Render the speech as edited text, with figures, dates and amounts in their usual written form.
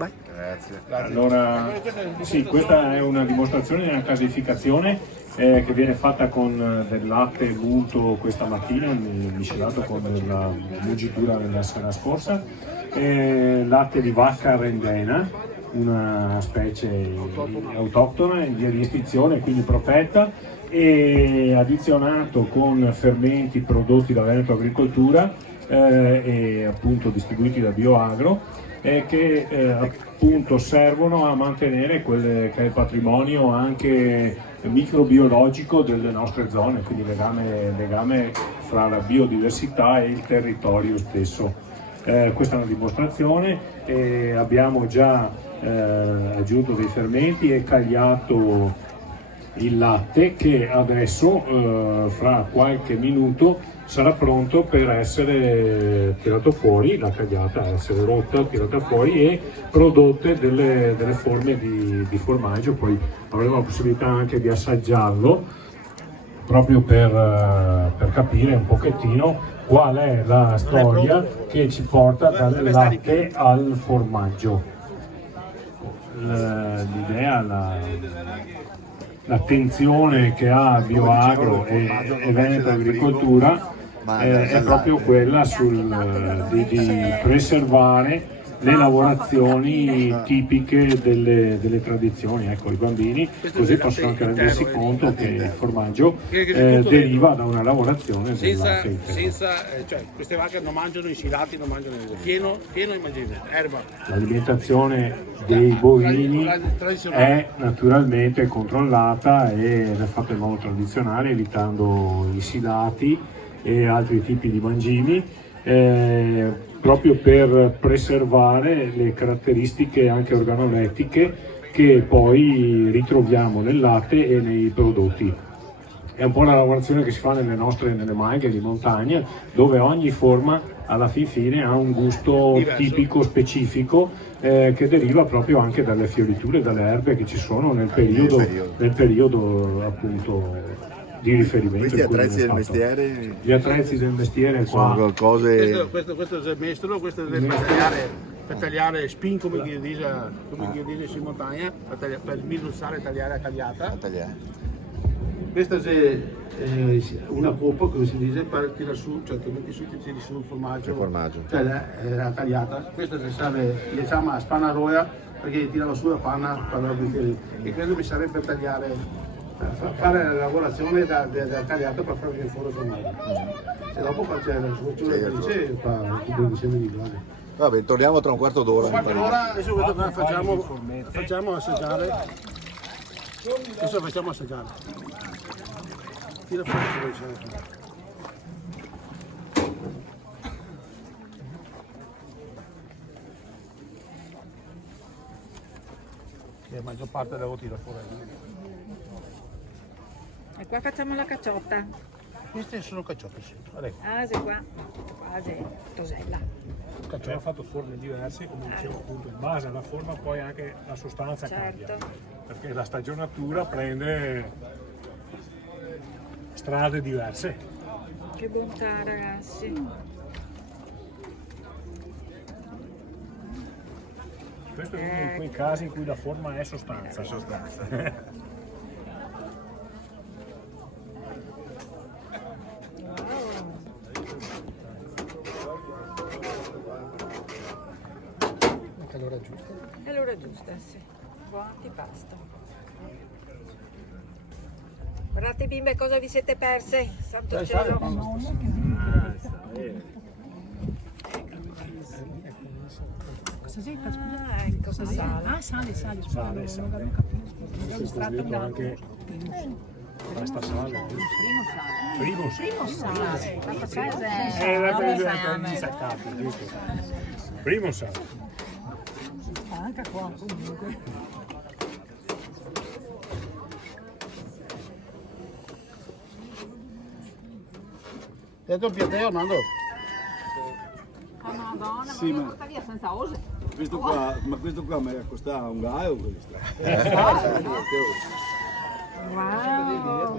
Vai. Grazie. Allora, sì, questa è una dimostrazione di una casificazione che viene fatta con del latte munto questa mattina, miscelato con la mungitura della sera scorsa, latte di vacca rendena, una specie autoctona in via di estinzione, quindi protetta, e addizionato con fermenti prodotti da Veneto Agricoltura e appunto distribuiti da Bioagro, che appunto servono a mantenere quel che è il patrimonio anche microbiologico delle nostre zone, quindi legame fra la biodiversità e il territorio stesso. Questa è una dimostrazione, abbiamo già aggiunto dei fermenti e cagliato il latte che adesso fra qualche minuto sarà pronto per essere tirato fuori, la cagliata essere rotta, tirata fuori e prodotte delle forme di formaggio. Poi avremo la possibilità anche di assaggiarlo proprio per capire un pochettino qual è la storia che ci porta dal latte al formaggio. L'idea, l'attenzione che ha Bioagro e Veneto Agricoltura è proprio quella di preservare le lavorazioni tipiche delle tradizioni. Ecco, i bambini così possono anche rendersi conto che il formaggio deriva da una lavorazione del latte intero. Cioè, queste vacche non mangiano i silati, non mangiano pieno di erba. L'alimentazione dei bovini è naturalmente controllata e è fatta in modo tradizionale, evitando i silati e altri tipi di mangimi, proprio per preservare le caratteristiche anche organolettiche che poi ritroviamo nel latte e nei prodotti. È un po' la lavorazione che si fa nelle malghe di montagna, dove ogni forma alla fine ha un gusto tipico, specifico, che deriva proprio anche dalle fioriture, dalle erbe che ci sono nel periodo appunto di riferimento. Questi attrezzi del mestiere? Gli attrezzi del mestiere sono qua. Questo è il mestolo, questo è per tagliare spin come chi dice in montagna, per sminuzzare, tagliare a tagliata. Questa è una coppa, come si dice, per tirare su, cioè ti metti su, ti tiri su il formaggio. Cioè la tagliata. Questa si serve, diciamo, a spanna roia, perché tirava su la panna per la bicchiere. E questo mi serve per tagliare, fare la lavorazione da tagliato per fare fuori il formaggio. E dopo faccio la scultura che dice e fa tutto insieme di grani. Vabbè, torniamo tra un quarto d'ora. Adesso facciamo assaggiare. Adesso facciamo assaggiare. Tira fuori quello che c'è. La maggior parte devo tirare fuori. E qua facciamo la cacciotta. Queste sono cacciotte, sì. Ah, sì, qua c'è tosella. Cioè, ha fatto forme diverse, come dicevo appunto, in base alla forma poi anche la sostanza cambia, perché la stagionatura prende strade diverse. Che bontà, ragazzi. Questo è uno di quei casi in cui la forma è sostanza. È l'ora giusta. È l'ora giusta, sì. Buon antipasto. Guardate bimbe cosa vi siete perse, santo cielo. Cosa sei? Scusa. Ah, ecco, Sale. Ah, sale, scusa, non avevo capito. Questo è anche basta sale. Primo sale. La frase È la è presa insaccata, giusto? Primo sale. anche qua comunque. Ti ha detto il piatto, Armando? Oh madonna, Sì, ma ma- mi porta via senza ose. Questo qua mi costa un gaio questo. Wow.